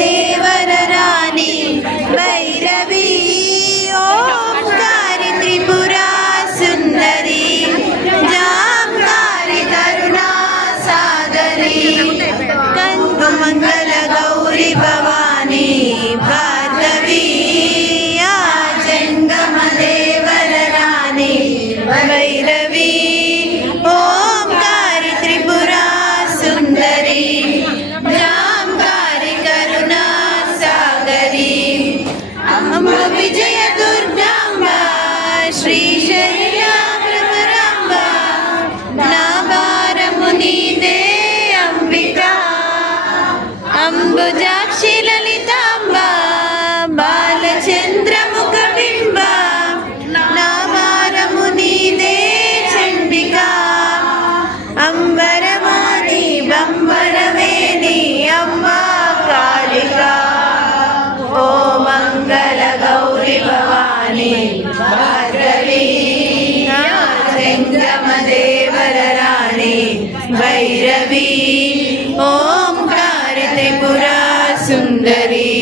देवर रानी भैरवी ओंकारी त्रिपुरा सुंदरी जामकारी करुणा सागरी कंदु मंगल गौरी भवानी भार्गवी जंगम देवर रानी भैरवी ओंकारी त्रिपुरा सुंदरी जामकारी करुणा सागरी अम्ब विजय दुर्गांबा श्री शैल्या भ्रमरांबा नाभारमुनि दे अंबिका अंबुजाक्षी ललितांबा बालचंद्र मुखबिंबा नाभारमुनि दे चंडिका अंबरवाणी बंबरवेणी अम्बा कालिका ओ मंगल गौरी भवानी भार्गवी जंगम देवर रानी भैरवी ओंकार त्रिपुरा सुंदरी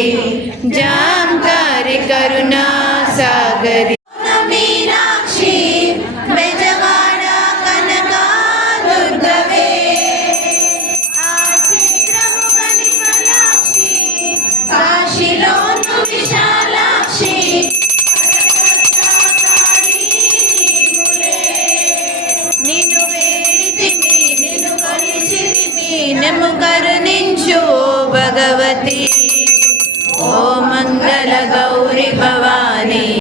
जामकारी करुणा सागरी।